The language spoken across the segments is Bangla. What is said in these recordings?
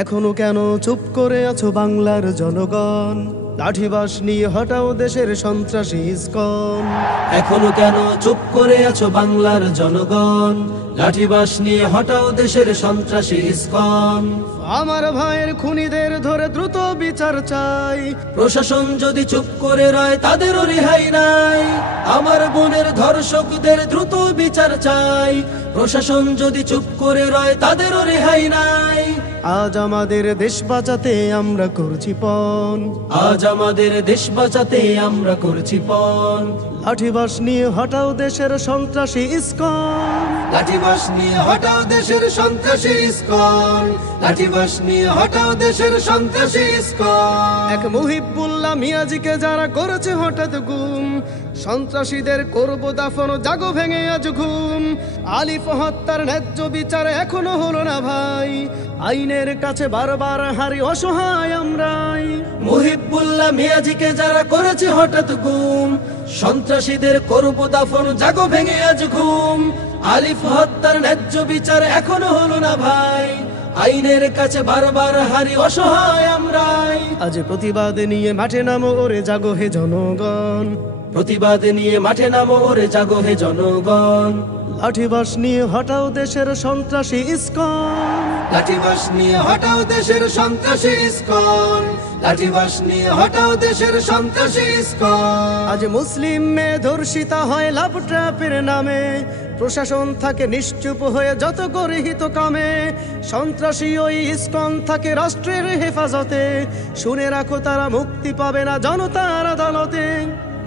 এখনো কেন চুপ করে আছো বাংলার জনগণ? লাঠিবাস নিয়ে হটাও দেশের সন্ত্রাসী ইসকন। এখনো কেন চুপ করে আছো বাংলার জনগণ? লাঠিবাস নিয়ে হটাও দেশের সন্ত্রাসী ইসকন। আমার ভাইয়ের খুনিদের ধরে দ্রুত বিচার চাই। প্রশাসন যদি চুপ করে রয় তাদেরও রেহাই নাই। আমার বোনের ধর্ষকদের দ্রুত বিচার চাই। প্রশাসন যদি চুপ করে রয় তাদেরও রেহাই নাই। আজ আমাদের দেশ বাঁচাতে আমরা করছি পণ। আজ আমাদের দেশ বাঁচাতে আমরা করছি পণ। লাঠিবাস নিয়ে হটাও দেশের সন্ত্রাসী ইসকন। লাঠিবাস নিয়ে হটাও দেশের সন্ত্রাসী ইসকন। লাঠিবাস নিয়ে হটাও দেশের সন্ত্রাসী ইসকন। এক মুহিবুল্লাহ মিয়াজিকে যারা করেছে হঠাৎ গুম, সন্ত্রাসীদের করব দাফন, জাগো ভেঙে আজ ঘুম। আলিফ হত্যার ন্যায্য বিচার এখনো হলো না ভাই। আইনের কাছে বারবার হারি অসহায় আমরাই। মুহিবুল্লাহ মিয়াজিকে যারা করেছে হঠাৎ গুম, সন্ত্রাসীদের করব দাফন, জাগো ভেঙে আজ ঘুম। আলিফ হত্যার ন্যায্য বিচার এখনো হলো না ভাই। আইনের কাছে বারবার হারি অসহায় আমরাই। আজ প্রতিবাদ নিয়ে মাঠে নামো ওরে জাগো হে জনগণ। প্রতিবাদ নিয়ে মাঠে নামো ওরে জাগো হে জনগণ। লাঠিবাস নিয়ে হটাও দেশের সন্ত্রাসী ইসকন। লাঠিবাস নিয়ে হটাও দেশের সন্ত্রাসী ইসকন। লাঠিবাস নিয়ে হটাও দেশের সন্ত্রাসী ইসকন। আজ মুসলিম মেয়ে ধর্ষিতা হয় লাভ ট্র্যাপের নামে। প্রশাসন থাকে নিশ্চুপ হয়ে যত গর্হিত কামে। সন্ত্রাসী ওই ইসকন থাকে রাষ্ট্রের হেফাজতে। শুনে রাখো তারা মুক্তি পাবে না জনতার আদালতে।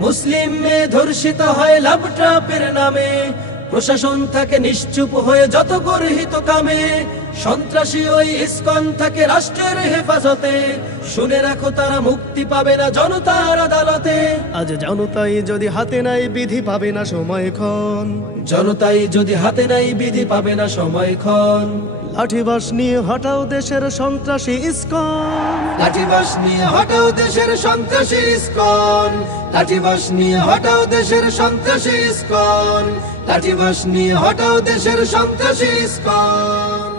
মুসলিম মেয়ে ধর্ষিত হয় লাভ ট্র্যাপের নামে। প্রশাসন থাকে নিশ্চুপ হয়ে যত গর্হিত কামে। সন্ত্রাসী ওই ইসকন থাকে রাষ্ট্রের হেফাজতে। শুনে রাখো তারা মুক্তি পাবে না জনতার আদালতে। আজ জনতাই যদি হাতে নাই বিধি পাবে না সময়ক্ষণ। জনতাই যদি হাতে নাই বিধি পাবে না সময়ক্ষণ। লাঠিবাস নিয়ে হটাও দেশের সন্ত্রাসী ইসকন। লাঠিবাস নিয়ে হটাও দেশের সন্ত্রাসী ইসকন। লাঠিবাস নিয়ে হটাও দেশের সন্ত্রাসী ইসকন। লাঠিবাস নিয়ে হটাও দেশের সন্ত্রাসী ইসকন।